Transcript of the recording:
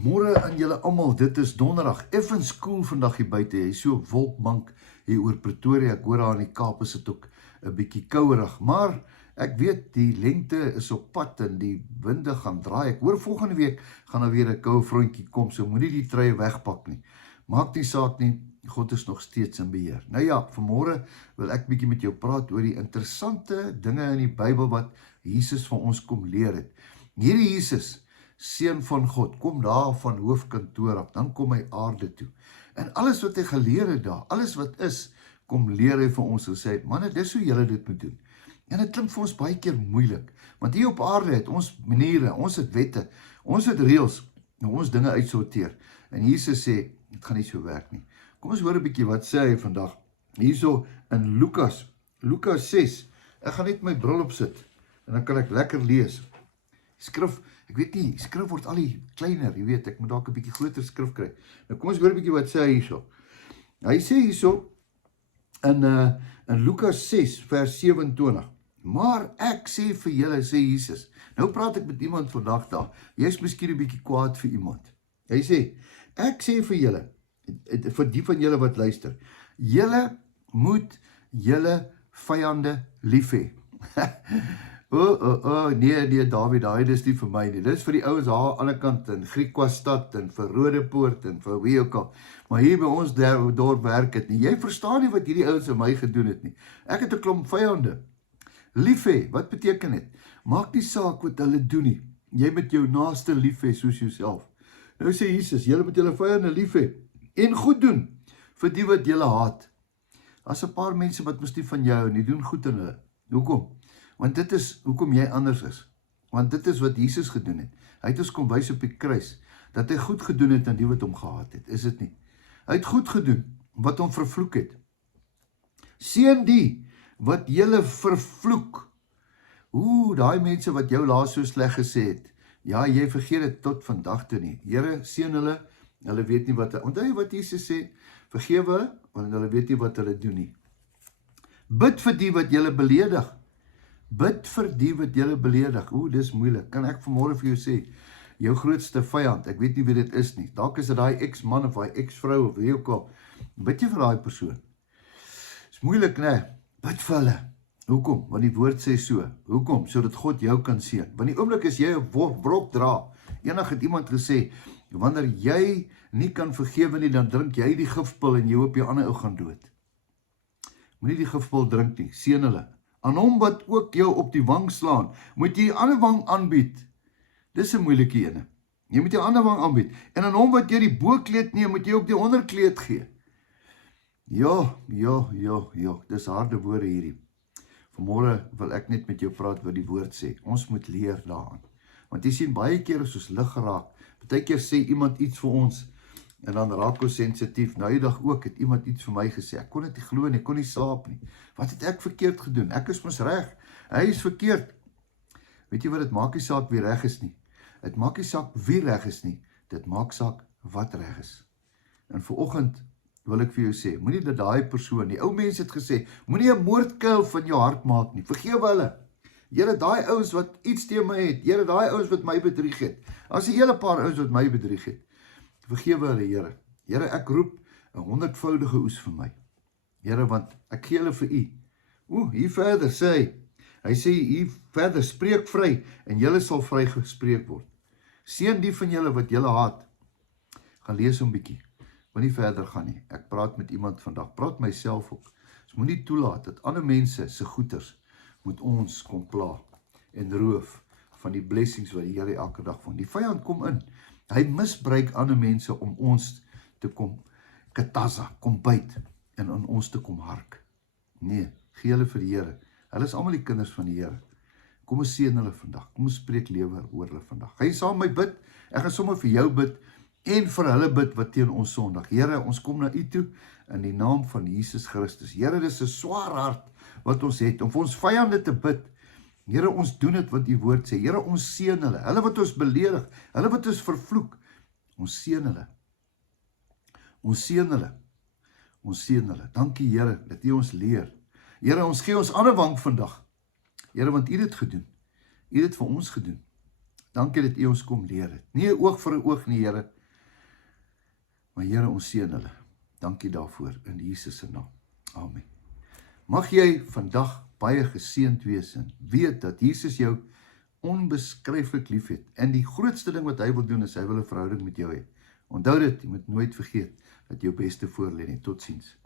Môre aan julle almal, dit is donderdag, effens koel vandag hier buite, hy is so wolkbank hier oor Pretoria, ek hoor daar in die Kaap is dit ook 'n bietjie kouerig, maar ek weet die lente is op pad en die winde gaan draai, ek hoor volgende week gaan daar weer 'n koue frontjie kom, so moenie die truie wegpak nie, maak nie saak nie, God is nog steeds in beheer. Nou ja, vanmôre wil ek bietjie met jou praat oor die interessante dinge in die Bybel wat Jesus van ons kom leer het. Hierdie Jesus, Seun van God, kom daar van hoofkantoor af, dan kom hy aarde toe. En alles wat hy geleer het daar, alles wat is, kom leer hy vir ons en sê, manne, dis hoe julle dit moet doen. En dit klink vir ons baie keer moeilik, want hier op aarde het ons maniere, ons het wette, ons het reëls, en ons dinge uitsorteer. En Jesus sê, dit gaan nie so werk nie. Kom ons hoor 'n bietjie wat sê hy vandag, hierso in Lukas 6, ek gaan net my bril opsit, en dan kan ek lekker lees. Skrif, ek weet nie, skrif word al die kleiner, jy weet, ek moet dalk 'n bietjie groter skrif kry. Nou kom ons hoor 'n bietjie wat sê hy hierso. Hy sê hierso in Lukas 6 vers 27. Maar ek sê vir julle, sê Jesus. Nou praat ek met iemand vandag daar. Jy's miskien 'n bietjie kwaad vir iemand. Hy sê, ek sê vir julle, vir die van julle wat luister, julle moet julle vyande lief hê. Nee, David, daai is nie vir my nie. Dit is vir die ouens daar aan die ander kant in Griekwastad en vir Rodepoort en vir wie ook al. Maar hier by ons dorp werk dit nie. Jy verstaan nie wat hierdie ouens aan my gedoen het nie. Ek het 'n klomp vyande. Lief hê, wat beteken dit? Maak nie saak wat hulle doen nie. Jy moet jou naaste lief hê soos jouself. Nou sê Jesus, julle moet julle vyande lief hê en goed doen vir die wat julle haat. As 'n paar mense wat mos nie van jou en die doen goed aan hulle. Hoekom? Want dit is hoekom jy anders is. Want dit is wat Jesus gedoen het. Hy het ons kom wys op die kruis, dat hy goed gedoen het aan die wat hom gehaat het. Is dit nie? Hy het goed gedoen, wat hom vervloek het. Seën die, wat julle vervloek. Daai mense wat jou laas so sleg gesê het. Ja, jy vergeet dit tot vandag toe nie. Here, seën hulle, hulle weet nie wat, onthou wat Jesus sê, vergewe hulle, want hulle weet nie wat hulle doen nie. Bid vir die wat julle beledig. Bid vir die wat julle beledig. Dis moeilik. Kan ek vanmôre vir jou sê, jou grootste vyand, ek weet nie wie dit is nie. Dalk is dit daai ex-man of daai ex-vrou of wie ook al. Bid jy vir daai persoon? Dis moeilik, né? Bid vir hulle. Hoekom? Want die woord sê so. Hoekom? Sodat God jou kan seën. Want die oomblik as jy 'n wrok dra, eendag het iemand gesê, wanneer jy nie kan vergewe nie, dan drink jy die gifpil en jy hoop jy ander ou gaan dood. Moenie die gifpil drink nie. Seën hulle. Aan hom wat ook jou op die wang slaan, moet jy die ander wang aanbied. Dis 'n moeilike ene. Jy moet jou ander wang aanbied. En aan hom wat jy die bokleed neem, moet jy ook die onderkleed gee. Ja, dis harde woorde hierdie. Vanmôre wil ek net met jou praat wat die woord sê. Ons moet leer daaraan. Want jy sien baie keer as ons lig geraak, baie keer sê iemand iets vir ons, en dan raak ons sensitief. Nou die dag ook het iemand iets vir my gesê. Ek kon dit nie glo nie, ek kon nie slaap nie. Wat het ek verkeerd gedoen? Ek is mos reg. Hy is verkeerd. Weet jy wat, dit maak nie saak wie reg is nie. Dit maak nie saak wie reg is nie. Dit maak saak wat reg is. En vanoggend wil ek vir jou sê, moenie dat daai persoon, die ou mense het gesê, moenie 'n moordkuil van jou hart maak nie. Vergewe hulle. Here, daai ouens wat iets teen my het. Here, daai ouens wat my bedrieg het. As 'n hele paar ouens wat my bedrieg het. Vergewe hulle, Here. Here, ek roep 'n 100voudige oes vir my. Here, want ek gee hulle vir u. Hier verder sê hy sê hier verder, spreek vry, en julle sal vry gespreek word. Seën die van julle wat julle haat. Gaan lees hom bietjie, want nie verder gaan nie. Ek praat met iemand vandag, praat myself ook. Ons moet nie toelaat dat ander mense se goeders moet ons kom pla en roof van die blessings wat die Here elke dag van. Die vyand kom in. Hy misbruik ander mense om ons te kom katasa, kom byt en aan ons te kom hark. Nee, gee hulle vir die Here. Hulle is almal die kinders van die Here. Kom ons seën hulle vandag. Kom ons spreek lewe oor hulle vandag. Gaan jy saam met my bid? Ek gaan sommer vir jou bid en vir hulle bid wat teen ons sondig. Here, ons kom na u toe in die naam van Jesus Christus. Here, dis 'n swaar hart wat ons het om vir ons vyande te bid. Here, ons doen dit wat u woord sê. Here, ons seën hulle. Hulle wat ons beledig, hulle wat ons vervloek. Ons seën hulle. Ons seën hulle. Ons seën hulle. Dankie Here dat u ons leer. Here, ons gee ons ander wang vandag. Here, want u het dit gedoen. U het dit vir ons gedoen. Dankie dat U ons kom leer het. Nie 'n oog vir 'n oog nie, Here, maar Here, ons seën hulle. Dankie daarvoor in Jesus se naam. Amen. Mag jy vandag baie geseënd wees en weet dat Jesus jou onbeskryflik liefhet. En die grootste ding wat hy wil doen is hy wil 'n verhouding met jou hê. Onthou dit, jy moet nooit vergeet dat jou beste voor lê nie. Totsiens.